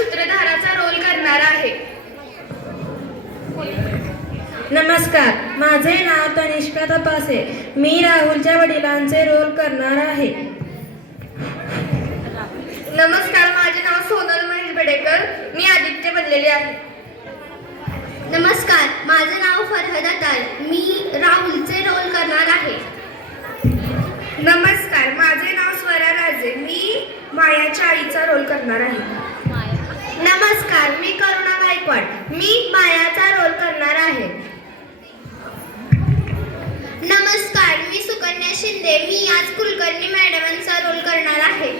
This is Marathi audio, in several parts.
सूत्रधाराचा रोल करणार आहे. नमस्कार, माझे नाव तनिष्का तपासे. मी राहुलच्या वडिलांचे रोल करणार आहे. नमस्कार, माझे नाव सोनल महेश बेडेकर. मी आदित्य बनलेले आहे. नमस्कार, माझं नाव फरहदा ताल. मी राहुलचे रोल करणार आहे. नमस्कार, माझे नाव स्वरा राजे. मी मायाच्या आईचा रोल करणार आहे. नमस्कार, मी करुणा गायकवाड. मी मायाचा रोल करणार आहे. नमस्कार, मी सुकन्या शिंदे. मी आज कुलकर्णी मॅडमांचा रोल करणार आहे.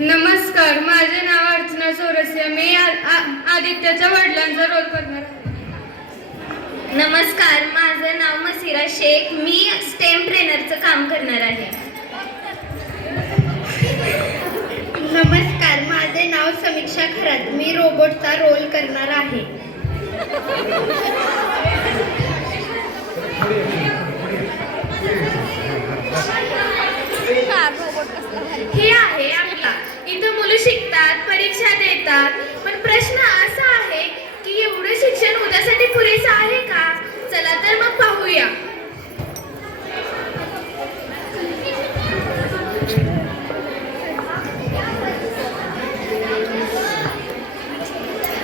नमस्कार, माझे नाव अर्चना चौरसिया. मी आदित्याच्या वडिलांचा रोल करणार आहे. नमस्कार, माझं नाव मसिरा शेख. मी स्टेम ट्रेनरचं काम करणार आहे. नमस्कार, माझे नाव समीक्षा खरात. मी रोबोटचा रोल करणार आहे. हे आहे आपला. इथं मुलं शिकतात, परीक्षा देतात, पण प्रश्न असा आहे की एवढं शिक्षण उद्यासाठी पुरेसं आहे का? चला तर मग पाहूया.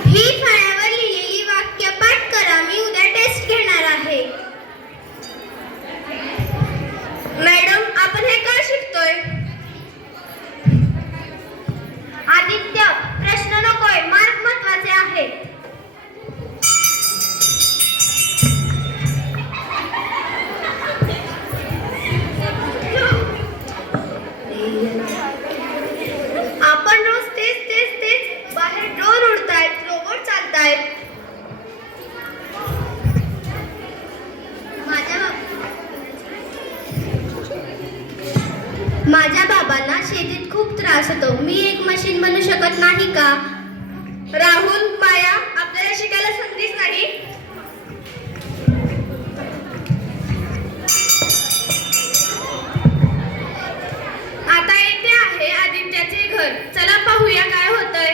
ही फळ्यावर लिहिलेली वाक्य पाठ करा. मी उद्या टेस्ट घेणार आहे. मॅडम, आपण हे का शिकतोय? आदित्य, प्रश्न नकोय, मार्क महत्वाचे आहे. आपण रोज तेच बाहेर ड्रोन उडतायत, रोबोट चालतायत. माझ्या बाबांना शेतीत खूप त्रास होतो. मी एक मशीन बनू शकत नाही का? राहुल, माया, आपल्याला शिकायला संधीच नाही. आता येथे आहे आदित्याचे घर. चला पाहूया काय होतंय.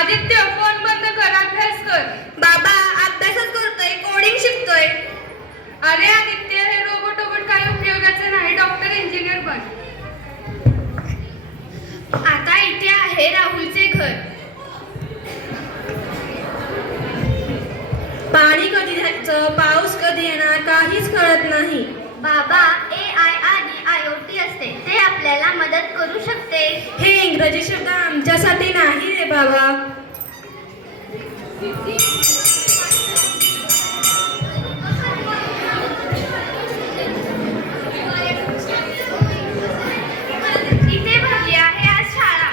आदित्य, फोन बंद कर, अभ्यास कर. बाबा, अभ्यासच करतोय, कोडिंग शिकतोय. अरे आदित्य, हे रोबोट काही उपयोगाचे नाही. डॉक्टर, इंजिनियर बन. आता इथे आहे राहुलचे घर. पाणी कधी द्यायचं, पाऊस कधी येणार, काहीच कळत नाही. बाबा, AI आणि IoT असते, ते आपल्याला मदत करू शकते. हे इंग्रजी शब्द आमच्यासाठी नाही रे बाबा. इथे भरली आहे आज शाळा.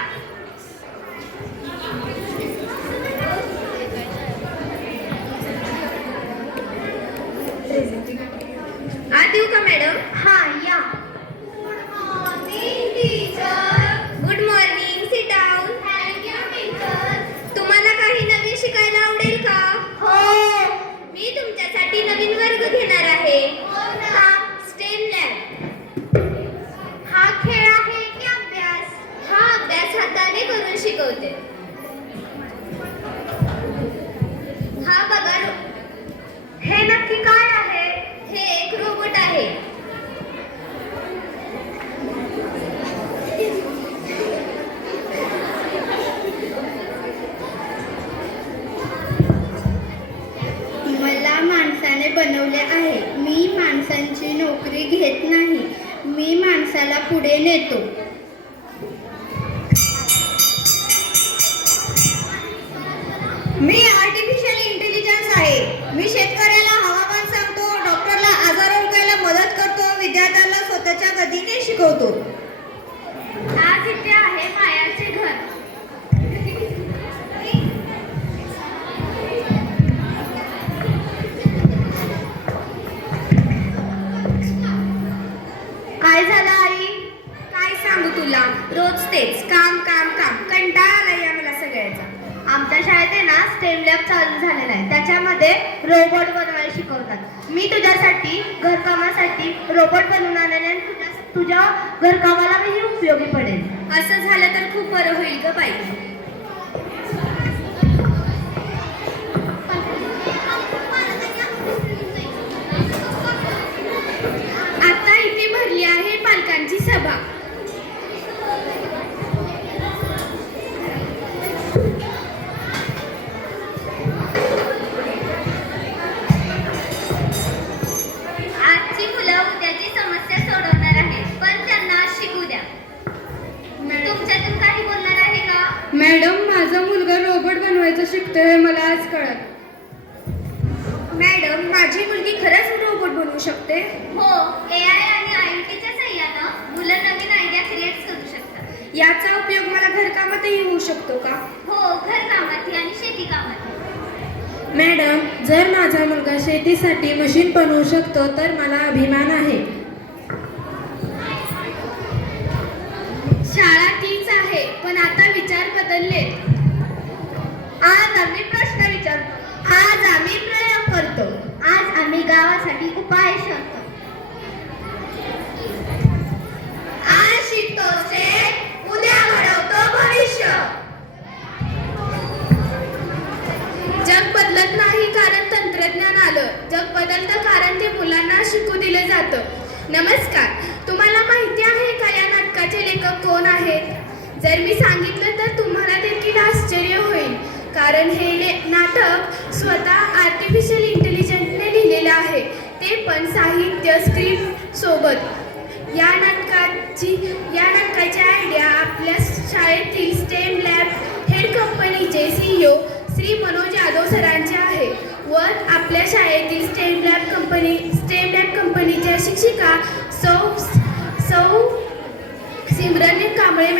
आत येऊ का मॅडम? हा, या. Good morning. Sit down. तुम्हाला काही नवीन शिकायला आवडेल का? हो. मी तुमच्यासाठी नवीन वर्ग घेणार आहे. हा, स्टेम लॅब. हा खेळ आहे की अभ्यास? हा अभ्यास हाताने करून शिकवते. हा बघा. हे नक्की काय आहे? हे एक रोबोट आहे. मला माणसाने बनवले आहे. मी माणसांची नोकरी घेत नाही. मी माणसाला पुढे नेतो. मी आर्टिफिशियल इंटेलिजन्स आहे. मी शेतकऱ्याला हवामान सांगतो, डॉक्टरला आजार ओळखायला मदत करतो, विद्यार्थ्यांना स्वतःच्या गतीने शिकवतो. आज इथे आहे मायाचे घर. काय झालं आई? काय सांगू तुला, रोज तेच काम काम काम. कंटाळा आलाय या मला सगळ्याचा. आमच्या शाळेत आहे ना स्टेम लॅब चालू झालेला आहे. त्याच्यामध्ये रोबोट बनवायला शिकवतात. मी तुझ्यासाठी घरकामासाठी रोबोट बनवून आणलेले आणि तुझ्यासाठी तुझ्या घरकामालाही उपयोगी पडेल. असं झालं तर खूप बरं होईल ग बाई. आता इथे भरली आहे पालकांची सभा. आजची मुलं उद्याची समस्या सोडवणार आहेत, पण त्यांना आज शिकू द्या. तुमच्यातून काही बोलणार आहे का? मॅडम, माझा मुलगा रोबोट बनवायचं शिकतोय हे मला आज कळलं. मॅडम, माझी मुलगी खरंच रोबोट बनवू शकते. हो, AI आणि IoTच्या सहाय्यानं मुलं नवीन आयडिया क्रिएट करू शकतात. याचा उपयोग मला घरकामातही होऊ शकतो का? हो, घरकामातही आणि शेती कामातही. मॅडम, जर माझा मुलगा शेतीसाठी मशीन बनवू शकतो तर मला अभिमान आहे. शाळा तीच आहे, पण आता विचार बदलले. आज आम्ही प्रश्न विचारतो. आज आम्ही प्रयोग करतो. आज आम्ही गावासाठी उपाय शोधतो. आज शिकतो शेत, उद्या घडवतो भविष्य. जग बदलत नाही कारण तंत्रज्ञान आलं. जग बदलतं कारण ते मुलांना शिकू दिलं जातं. नमस्कार, तुम्हाला माहिती आहे का या नाटकाचे लेखक कोण आहेत? जर मी सांगितलं तर तुम्हाला देखील आश्चर्य होईल, कारण हे नाटक स्वतः आर्टिफिशियल इंटेलिजन्सने लिहिलेलं आहे, ते पण साहित्य स्क्रिप्ट सोबत. या नाटकाची आयडिया आपल्या शाळेतील स्टेम लॅब हेड कंपनीचे CEO श्री मनोज यादव सरांचे आहे व आपल्या शाळेतील स्टेम लॅब कंपनीच्या शिक्षिका सौ सिमरन कांबळे